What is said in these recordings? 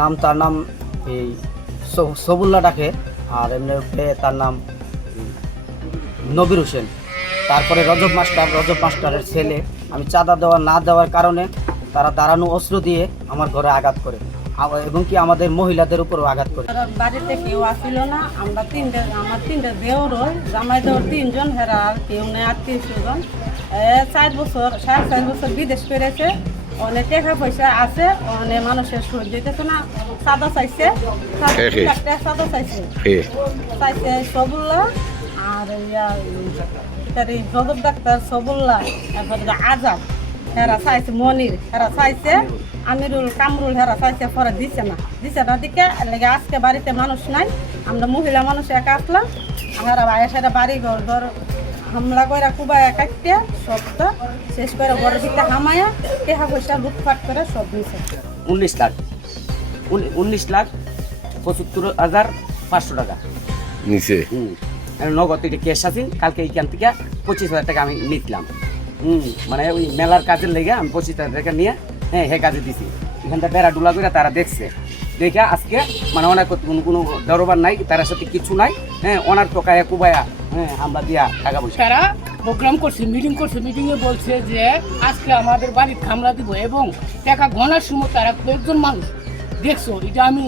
নাম, তার নাম এই সবুল্লা ডাকে, আর এমনি তার নাম নবির হোসেন। তারপরে রজব মাস্টার, রজব মাস্টারের ছেলে। আমি চাঁদা দেওয়া না দেওয়ার কারণে তারা দাঁড়ানো অস্ত্র দিয়ে আমার ঘরে আঘাত করে। এবং কি আমাদের মহিলাদের উপরও আঘাত করে। বাড়িতে কেউ আসিল না। আমরা তিনটে, আমার তিনটে দেও রই জামাই দেওয়ার তিনজন, হেরা আর কেউ নেই আত্মীয় স্বজন চার বছর সাড়ে চার বছর বিদেশ করেছে। অনেক টাকা পয়সা আছে অনেক মানুষের সহ্য দিতেছে না। সাদা চাইছে। হে হে। সাদা চাইছে। চাইছে সবুল্লা আর ইয়া তার ডাক্তার সবুল্লা তারপরে আজাদ। হেরা চাইছে মনির হেরা চাইছে আমিরুল কামরুল হেরা চাইছে পরে দিছে না। দিছে না দিকে লেগে আজকে বাড়িতে মানুষ নাই। আমরা মহিলা মানুষ একা আসলাম। হেরা বাইরে সেটা বাড়ি ঘর ঘর হামলা করে কুবায় কাটতে সবটা শেষ করে ঘরের ভিতরে হামায়া টেহা পয়সা লুটফাট করে সব নিছে। উনিশ লাখ। উনি- উনিশ লাখ পঁচাত্তর হাজার পাঁচশো টাকা। নিচে হুম। নগদ এটা ক্যাশ আছে কালকে এইখান থেকে পঁচিশ হাজার টাকা আমি নিতলাম। হুম মানে ওই মেলার কাজের লেগে আমি পঁচিশ হাজার টাকা নিয়ে হ্যাঁ হে কাজে দিছি। এখানটা বেড়া ডুলা করে তারা দেখছে। দেখে আজকে মানে অনেক কোনো কোনো দরবার নাই তার সাথে কিছু নাই। হ্যাঁ ওনার টোকায় কুবায়া হ্যাঁ আমরা দিয়া টাকা পয়সা। তারা প্রোগ্রাম করছে মিটিং করছে মিটিংয়ে বলছে যে আজকে আমাদের বাড়ি খামলা দিব এবং টাকা গণার সময় তারা কয়েকজন মানুষ। দেখছ এটা আমি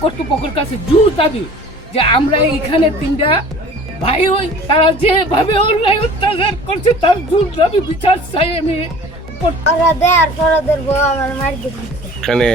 কর্তৃপক্ষের কাছে জোর দাবি যে আমরা এখানে তিনটা ভাই হই তারা যেভাবে অন্যায় অত্যাচার করছে তার জোর দাবি বিচার চাই আমি কর- ওরা আর পরাদের বউ আমার মার এখানে